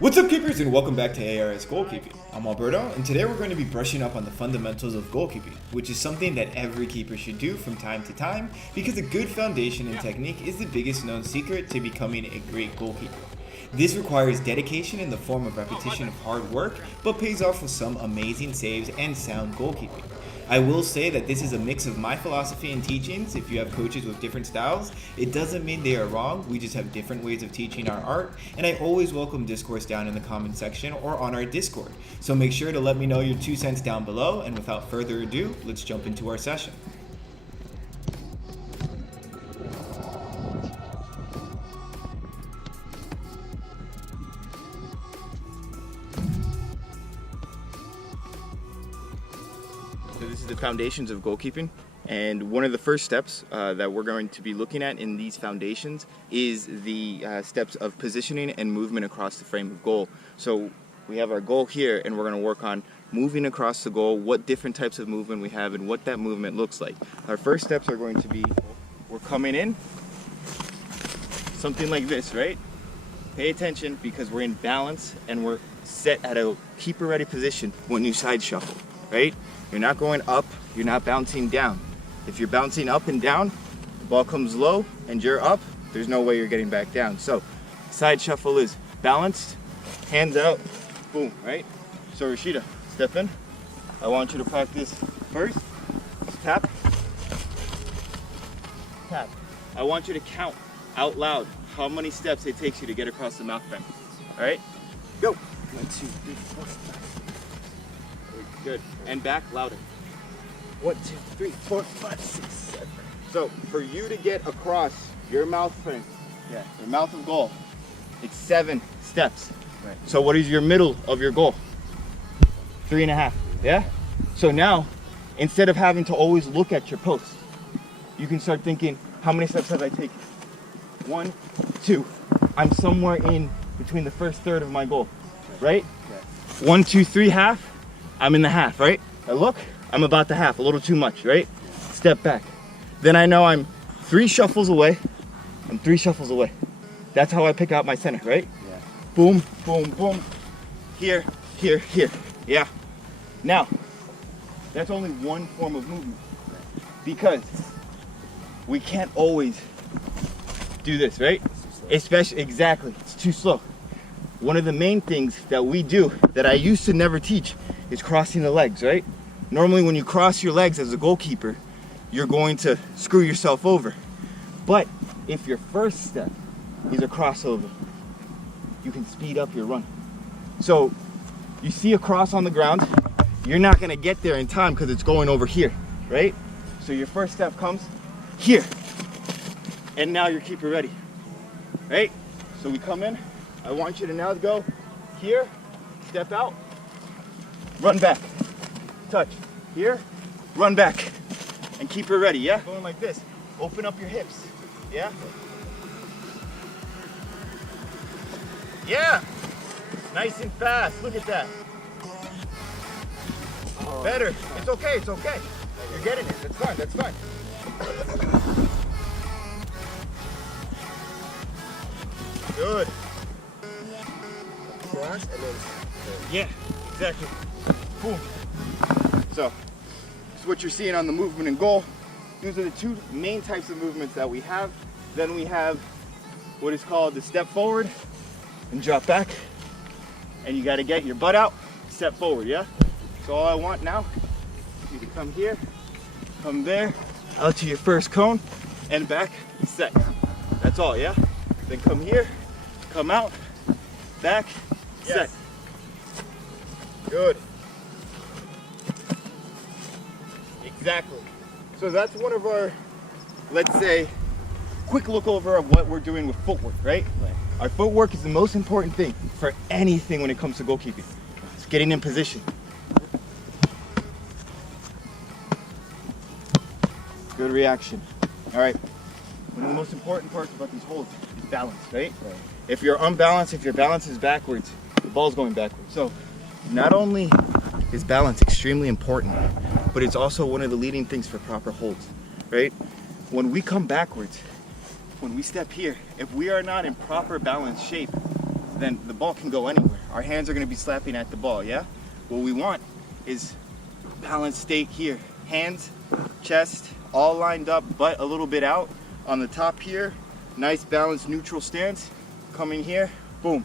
What's up, keepers, and welcome back to ARS Goalkeeping. I'm Alberto, and today we're going to be brushing up on the fundamentals of goalkeeping, which is something that every keeper should do from time to time because a good foundation and technique is the biggest known secret to becoming a great goalkeeper. This requires dedication in the form of repetition of hard work, but pays off with some amazing saves and sound goalkeeping. I will say that this is a mix of my philosophy and teachings. If you have coaches with different styles, it doesn't mean they are wrong. We just have different ways of teaching our art, and I always welcome discourse down in the comment section or on our Discord. So make sure to let me know your 2 cents down below, and without further ado, let's jump into our session. So this is the foundations of goalkeeping, and one of the first steps that we're going to be looking at in these foundations is the steps of positioning and movement across the frame of goal. So we have our goal here, and we're going to work on moving across the goal, what different types of movement we have, and what that movement looks like. Our first steps are going to be, we're coming in, something like this, right? Pay attention because we're in balance and we're set at a keeper ready position when you side shuffle, right? You're not going up, you're not bouncing down. If you're bouncing up and down, the ball comes low and you're up, there's no way you're getting back down. So side shuffle is balanced, hands out, boom, right? So Rashida, step in. I want you to practice first, tap, tap. I want you to count out loud how many steps it takes you to get across the mouth frame. All right, go. 1, 2, 3, 4, 5. Good. And back louder. 1, 2, 3, 4, 5, 6, 7. So for you to get across your mouth frame, your mouth of goal, it's 7 steps. Right. So what is your middle of your goal? 3.5. Yeah? So now, instead of having to always look at your post, you can start thinking, how many steps have I taken? 1, 2. I'm somewhere in between the first third of my goal, right? 1, 2, 3, half. I'm in the half, right? I look, I'm about the half, a little too much, right? Step back. Then I know I'm 3 shuffles away. I'm 3 shuffles away. That's how I pick out my center, right? Yeah. Boom, boom, boom. Here, here, here. Yeah. Now, that's only one form of movement because we can't always do this, right? Especially, exactly, it's too slow. One of the main things that we do that I used to never teach is crossing the legs, right? Normally when you cross your legs as a goalkeeper, you're going to screw yourself over. But if your first step is a crossover, you can speed up your run. So you see a cross on the ground, you're not gonna get there in time because it's going over here, right? So your first step comes here, and now your keeper ready, right? So we come in, I want you to now go here, step out, run back, touch, here, run back, and keep her ready, yeah? Going like this, open up your hips, yeah? Yeah, nice and fast, look at that. Better, it's okay, it's okay. You're getting it, that's fine, that's fine. Good. Cross and then, yeah, exactly. Boom. So, this is what you're seeing on the movement and goal. These are the 2 main types of movements that we have. Then we have what is called the step forward and drop back. And you got to get your butt out, step forward, yeah? So all I want now is you to come here, come there, out to your first cone, and back, set. That's all, yeah? Then come here, come out, back, set. Good. Exactly. So that's one of our, let's say, quick look over of what we're doing with footwork, right? Our footwork is the most important thing for anything when it comes to goalkeeping. It's getting in position. Good reaction. All right. One of the most important parts about these holds is balance, right? If you're unbalanced, if your balance is backwards, the ball's going backwards. So not only is balance extremely important, but it's also one of the leading things for proper holds, right? When we come backwards, when we step here, if we are not in proper balanced shape, then the ball can go anywhere. Our hands are gonna be slapping at the ball, yeah? What we want is balanced state here. Hands, chest, all lined up, butt a little bit out. On the top here, nice balanced neutral stance. Coming here, boom.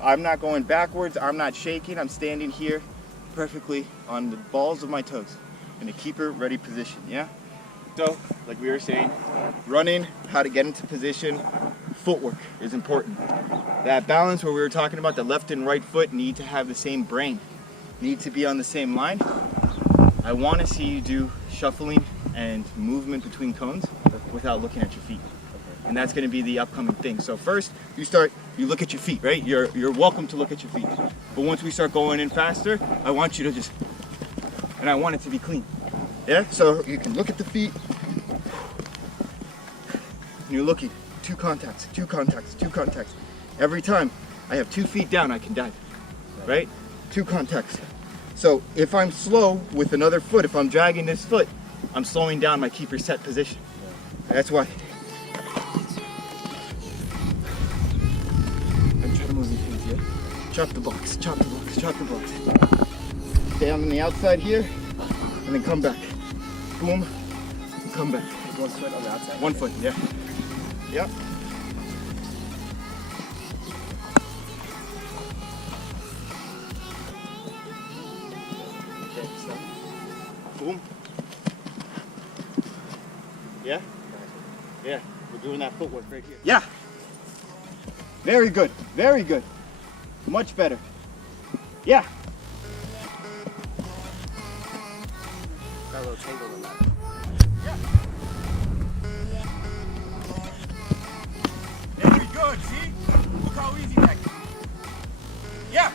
I'm not going backwards, I'm not shaking, I'm standing here perfectly on the balls of my toes in a keeper ready position, yeah? So, like we were saying, running, how to get into position, footwork is important. That balance where we were talking about the left and right foot need to have the same brain, need to be on the same line. I want to see you do shuffling and movement between cones without looking at your feet. And that's going to be the upcoming thing. So first, you look at your feet, right? You're welcome to look at your feet. But once we start going in faster, I want you to just, and I want it to be clean. Yeah, so you can look at the feet, and you're looking, two contacts, two contacts, two contacts. Every time I have 2 feet down, I can dive, right? 2 contacts. So if I'm slow with another foot, if I'm dragging this foot, I'm slowing down my keeper set position. That's why. I'm trying to move these things here. Chop the box, chop the box, chop the box. Stay on the outside here, and then come back. Boom, and come back. 1 foot on the outside? 1 foot, yeah. Yep. Okay, stop. Boom. Yeah? Yeah, we're doing that footwork right here. Yeah. Very good, very good. Much better. Yeah. Got a little tangle in that. Yeah. Very good, see? Look how easy that is. Yeah.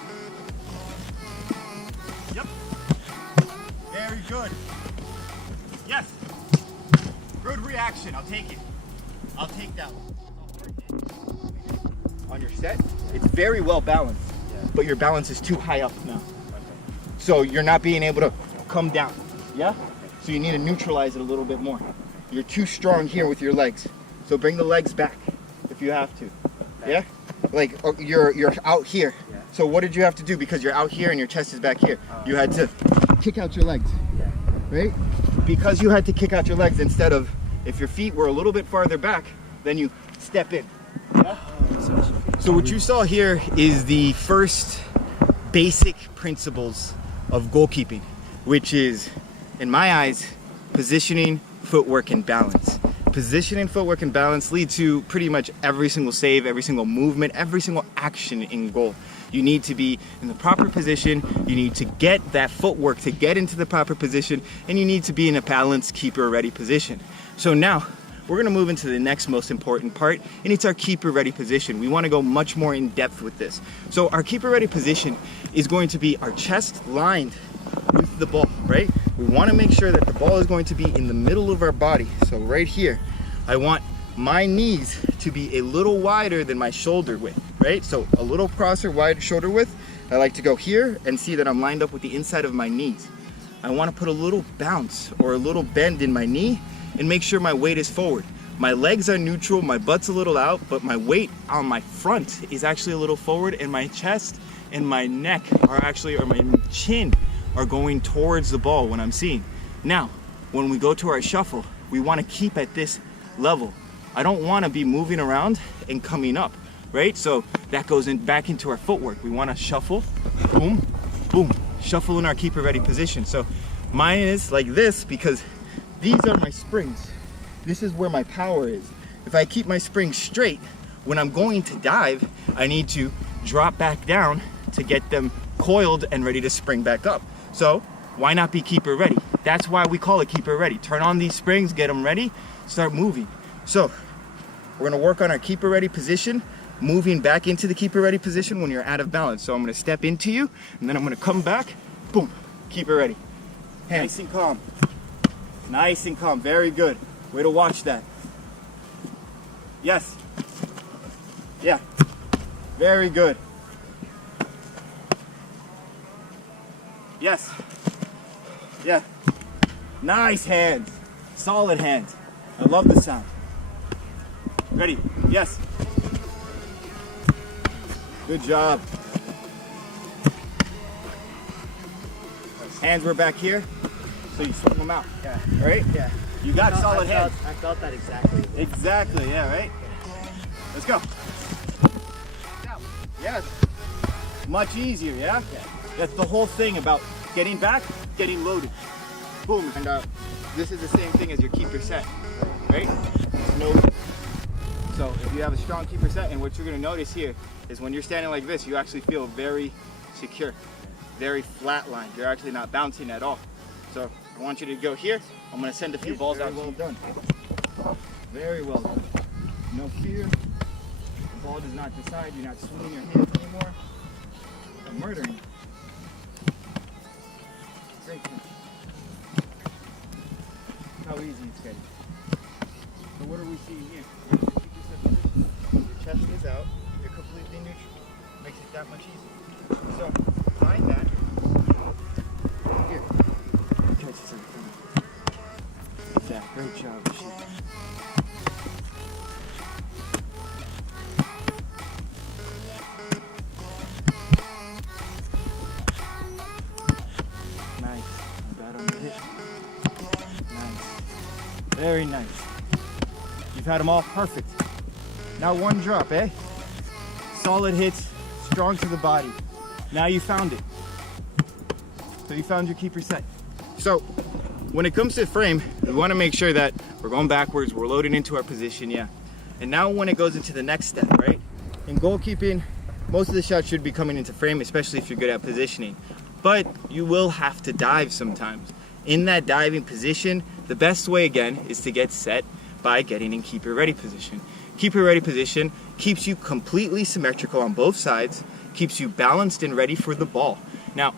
Yep. Very good. Yes. Good reaction, I'll take it. I'll take that one. On your set, it's very well balanced, but your balance is too high up now. So you're not being able to come down, yeah? So you need to neutralize it a little bit more. You're too strong here with your legs. So bring the legs back if you have to, yeah? Like you're out here. So what did you have to do? Because you're out here and your chest is back here. You had to kick out your legs, right? Because you had to kick out your legs instead of, if your feet were a little bit farther back, then you step in. Yeah? So what you saw here is the first basic principles of goalkeeping, which is, in my eyes, positioning, footwork, and balance. Positioning, footwork, and balance lead to pretty much every single save, every single movement, every single action in goal. You need to be in the proper position, you need to get that footwork to get into the proper position, and you need to be in a balanced keeper ready position. So now, we're gonna move into the next most important part, and it's our keeper ready position. We wanna go much more in depth with this. So our keeper ready position is going to be our chest lined with the ball, right? We wanna make sure that the ball is going to be in the middle of our body. So right here, I want my knees to be a little wider than my shoulder width, right? So a little crosser, wide shoulder width. I like to go here and see that I'm lined up with the inside of my knees. I wanna put a little bounce or a little bend in my knee and make sure my weight is forward. My legs are neutral, my butt's a little out, but my weight on my front is actually a little forward, and my chest and my neck are actually, or my chin are going towards the ball when I'm seeing. Now, when we go to our shuffle, we wanna keep at this level. I don't wanna be moving around and coming up, right? So that goes back into our footwork. We wanna shuffle, boom, boom, shuffle in our keeper ready position. So mine is like this because these are my springs. This is where my power is. If I keep my springs straight, when I'm going to dive, I need to drop back down to get them coiled and ready to spring back up. So why not be keeper ready? That's why we call it keeper ready. Turn on these springs, get them ready, start moving. So we're gonna work on our keeper ready position, moving back into the keeper ready position when you're out of balance. So I'm gonna step into you, and then I'm gonna come back, boom, keeper ready. Hands. Nice and calm. Nice and calm, very good. Way to watch that. Yes. Yeah. Very good. Yes. Yeah. Nice hands. Solid hands. I love the sound. Ready? Yes. Good job. Hands were back here, so you swing them out. Yeah. Right? Yeah. You got solid hands. I felt that exactly. Exactly, yeah, right? Let's go. Yes. Much easier, yeah? Yeah. That's the whole thing about getting back, getting loaded. Boom. And this is the same thing as your keeper set, right? No. So if you have a strong keeper set, and what you're gonna notice here is when you're standing like this, you actually feel very secure, very flat lined. You're actually not bouncing at all. So I want you to go here. I'm gonna send a few balls out. Well done. Very well done. No fear. The ball does not decide. You're not swinging your hands anymore. I'm murdering. Great touch. How easy it's getting. So what are we seeing here? Your chest is out. You're completely neutral. Makes it that much easier. So find that. Here. Catch this every time. Yeah, great job, Rashid. Nice. That on the hit. Nice. Very nice. You've had them all perfect. Now one drop, eh? Solid hits, strong to the body. Now you found it. So you found your keeper set. So when it comes to frame, we want to make sure that we're going backwards, we're loading into our position, yeah. And now when it goes into the next step, right? In goalkeeping, most of the shots should be coming into frame, especially if you're good at positioning. But you will have to dive sometimes. In that diving position, the best way again is to get set by getting in keeper ready position. Keeper ready position keeps you completely symmetrical on both sides, keeps you balanced and ready for the ball. Now,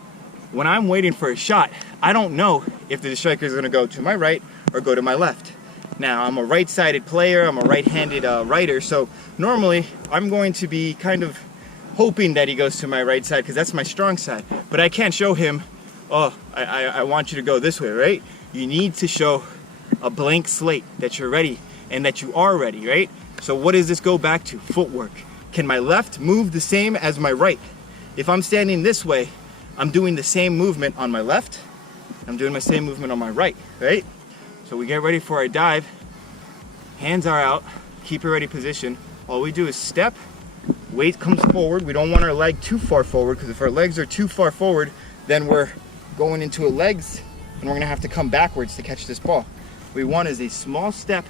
when I'm waiting for a shot, I don't know if the striker is going to go to my right or go to my left. Now, I'm a right-sided player, I'm a right-handed writer, so normally I'm going to be kind of hoping that he goes to my right side because that's my strong side. But I can't show him, oh, I want you to go this way, right? You need to show a blank slate that you're ready and that you are ready, right? So what does this go back to? Footwork. Can my left move the same as my right? If I'm standing this way, I'm doing the same movement on my left, I'm doing my same movement on my right, right? So we get ready for our dive, hands are out, keeper ready position. All we do is step, weight comes forward. We don't want our leg too far forward because if our legs are too far forward, then we're going into a legs and we're gonna have to come backwards to catch this ball. What we want is a small step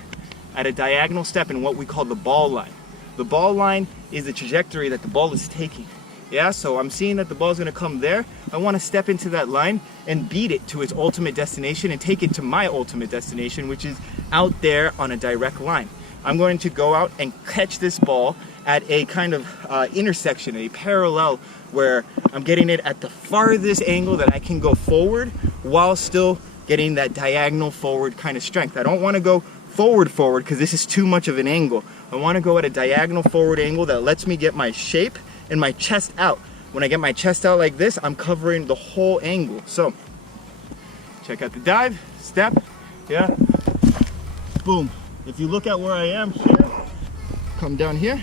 at a diagonal step in what we call the ball line. The ball line is the trajectory that the ball is taking. Yeah, so I'm seeing that the ball's gonna come there. I wanna step into that line and beat it to its ultimate destination and take it to my ultimate destination, which is out there on a direct line. I'm going to go out and catch this ball at a kind of intersection, a parallel where I'm getting it at the farthest angle that I can go forward while still getting that diagonal forward kind of strength. I don't wanna go forward because this is too much of an angle. I wanna go at a diagonal forward angle that lets me get my shape and my chest out. When I get my chest out like this, I'm covering the whole angle. So, check out the dive, step, yeah, boom. If you look at where I am here, come down here,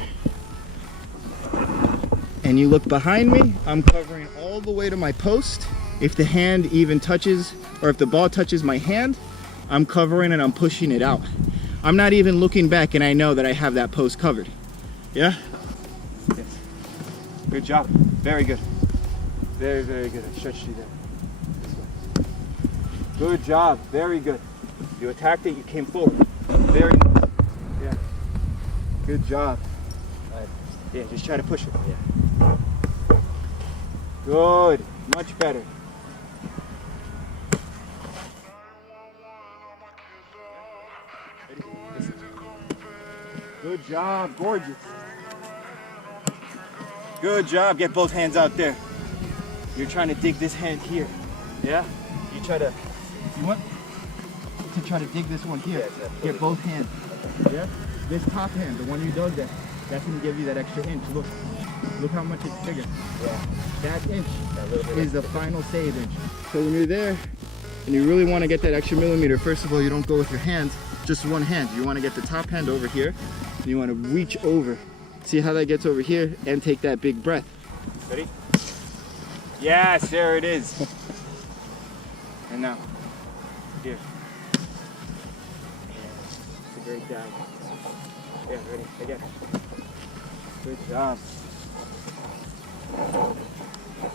and you look behind me, I'm covering all the way to my post. If the hand even touches, or if the ball touches my hand, I'm covering and I'm pushing it out. I'm not even looking back and I know that I have that post covered. Yeah? Yes. Good job. Very good. Very, very good. I stretched you there. This way. Good job. Very good. You attacked it, you came forward. Very nice. Yeah. Good job. Yeah, just try to push it. Yeah. Good. Much better. Good job. Gorgeous. Good job. Get both hands out there. You're trying to dig this hand here. Yeah? You want to try to dig this one here. Get both hands. Yeah? This top hand, the one you dug there, that's going to give you that extra inch. Look. Look how much it's bigger. Yeah. That inch is the final save inch. So when you're there and you really want to get that extra millimeter, first of all, you don't go with your hands, just one hand. You want to get the top hand over here and you want to reach over See how that gets over here, and take that big breath. Ready? Yes, there it is. And now, here. It's a great dive. Yeah, ready, again. Good job.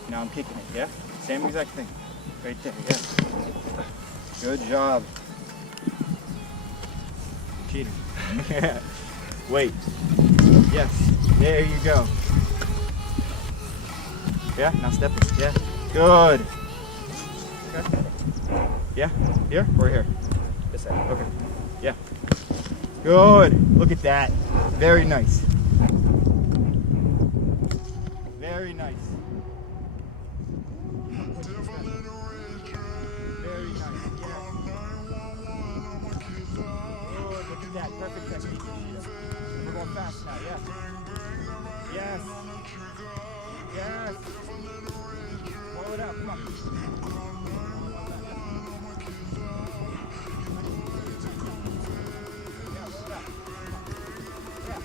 Now I'm kicking it, yeah? Same exact thing. Right there, yeah. Good job. Cheating. Wait. Yes, there you go. Yeah, now step it. Yeah, good. Okay. Yeah, here or here? This side. Okay, yeah. Good, look at that. Very nice. Very nice. Very nice, yeah. Good, look at that, perfect technique. We're going fast now, yeah. Yes. Yes. Blow it out, come on. Yeah, blow it out. Yeah.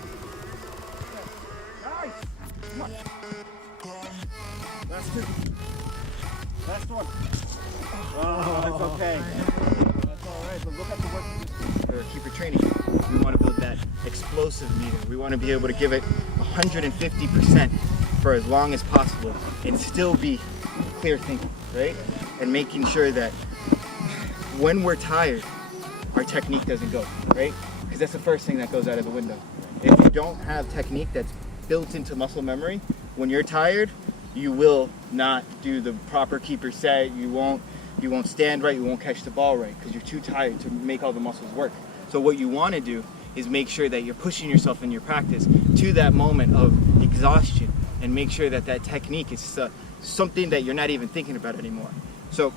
Nice. Come on. Last two. Last one. Oh, that's okay. That's all right, but look at the work for keeper training. We want to build that explosive meter. We want to be able to give it 150% for as long as possible and still be clear thinking, right? And making sure that when we're tired, our technique doesn't go, right? Because that's the first thing that goes out of the window. If you don't have technique that's built into muscle memory, when you're tired, you will not do the proper keeper set. You won't stand right, you won't catch the ball right because you're too tired to make all the muscles work. So what you want to do is make sure that you're pushing yourself in your practice to that moment of exhaustion and make sure that that technique is something that you're not even thinking about anymore. So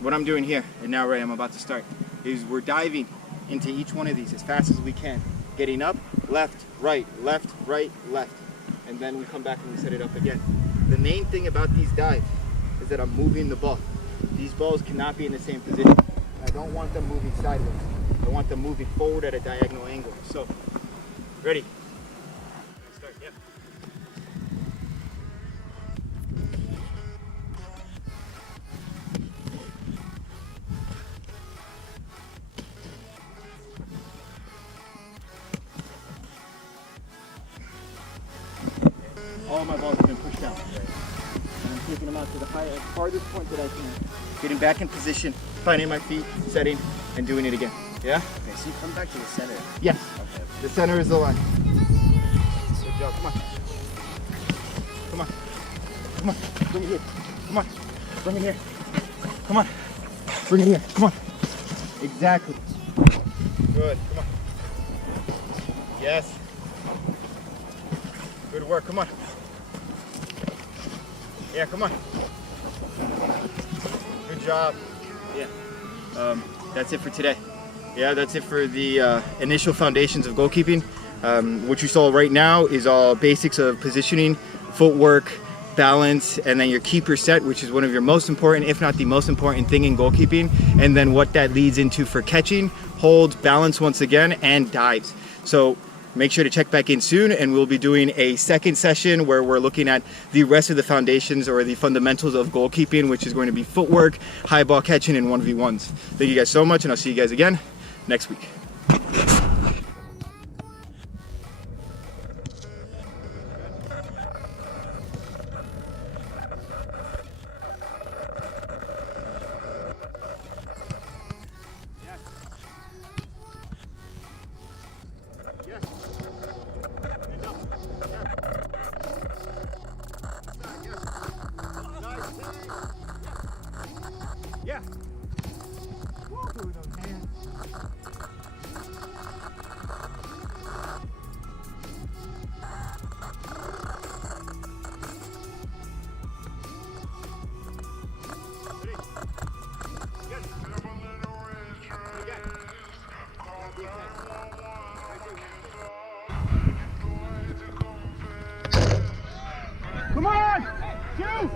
what I'm doing here, and now I'm about to start, is we're diving into each one of these as fast as we can. Getting up, left, right, left, and then we come back and we set it up again. The main thing about these dives is that I'm moving the ball. These balls cannot be in the same position. I don't want them moving sideways. I want them moving forward at a diagonal angle. So, ready? Start, yeah. All my balls have been pushed down. And I'm taking them out to the farthest point that I can. Getting back in position, finding my feet, setting, and doing it again. Yeah? Okay, so you come back to the center. Yes. Okay. The center is the line. Good job. Come on. Come on. Come on. Bring it here. Come on. Bring it here. Come on. Bring it here. Come on. Exactly. Good. Come on. Yes. Good work. Come on. Yeah, come on. Good job. Yeah. That's it for today. Yeah, that's it for the initial foundations of goalkeeping. What you saw right now is all basics of positioning, footwork, balance, and then your keeper set, which is one of your most important, if not the most important thing in goalkeeping, and then what that leads into for catching, hold, balance once again, and dives. So make sure to check back in soon, and we'll be doing a second session where we're looking at the rest of the foundations or the fundamentals of goalkeeping, which is going to be footwork, high ball catching, and 1v1s. Thank you guys so much, and I'll see you guys again next week. Yeah. Woo, those hands. Come on! Shoot!